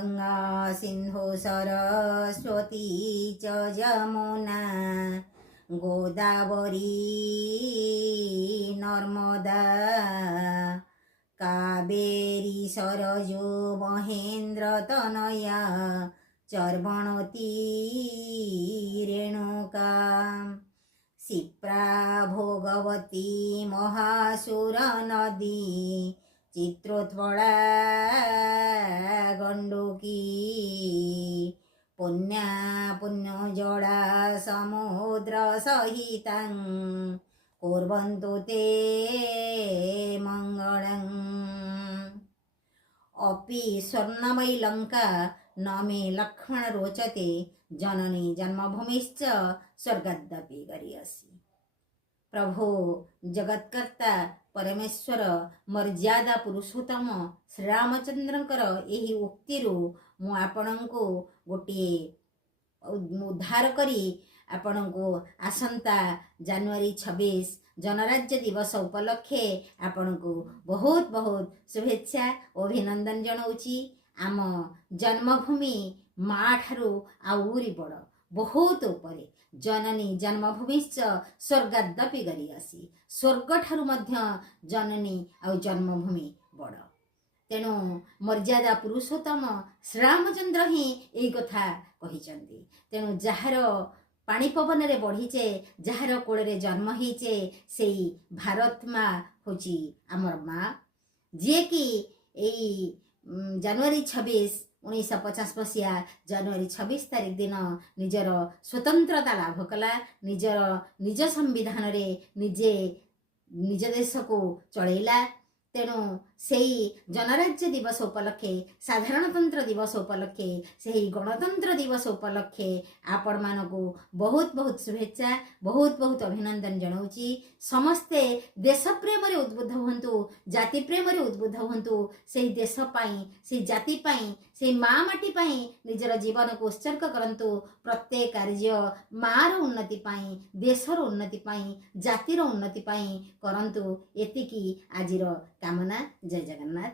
गंगा सिंधु सरस्वती च यमुना गोदावरी नर्मदा कावेरी सरजू महेन्द्र तनया चर्वणती रेणुका क्षिप्रा भोगवती महासुर नदी चित्रोत्पला गंडुकी पुण्या पुण्यजला समुद्र सहितं कुर्वन्तु ते मंगलं अपि स्वर्णमयी लंका न मे लक्ष्मण रोचते जननी जन्मभूमिश्च स्वर्गादपि गरीयसी। प्रभु जगत्कर्ता परमेश्वर मर्यादा पुरुषोत्तम श्रीरामचंद्रंकर एही उक्तिरु मु आपणंकु गोटे उद्धार करी आपणंकु आसंता जनवरी 26 जनराज्य दिवस उपलक्षे आपणंकु बहुत बहुत शुभेच्छा और अभिनंदन जनाऊँची। आम जन्मभूमि माँ ठारू आउरी बड़ बहुत उपरे जननी जन्मभूमिश्च स्वर्गादपि गरीयसी। स्वर्ग ठारू मध्य जननी आ जन्मभूमि बड़ तेणु मर्यादा पुरुषोत्तम श्रीरामचंद्र ही यही कथा कहिचंती। तेणु जार पानी पवन रे बढ़ीचे जार कोड़े जन्म होइचे से भारत माँ होची आमर माँ जी कि जनवरी 26 1950 मसीहा जनवरी 26 तारीख दिन निजर स्वतंत्रता लाभ कला निज संविधान रे निजे निज देश को चलैला। तेणु सेही जनराज्य दिवस उपलक्षे साधारणतंत्र दिवस उपलक्षे सेही गणतंत्र दिवस उपलक्षे आपण मानकु बहुत बहुत शुभेच्छा बहुत बहुत अभिनंदन जनाऊँची। समस्ते देश प्रेम रे उद्बुद्ध हुंतु जाति प्रेम रे उद्बुद्ध हुंतु से देश पाई से जाति पाई से माँ माटी पाई निजर जीवन को उत्सर्ग करंतु। प्रत्येक कार्य माँ रो उन्नति पाई देशर उन्नति पाई जातिर उन्नति पाई करंतु एतिकी आजिर कामना। जय जगन्नाथ।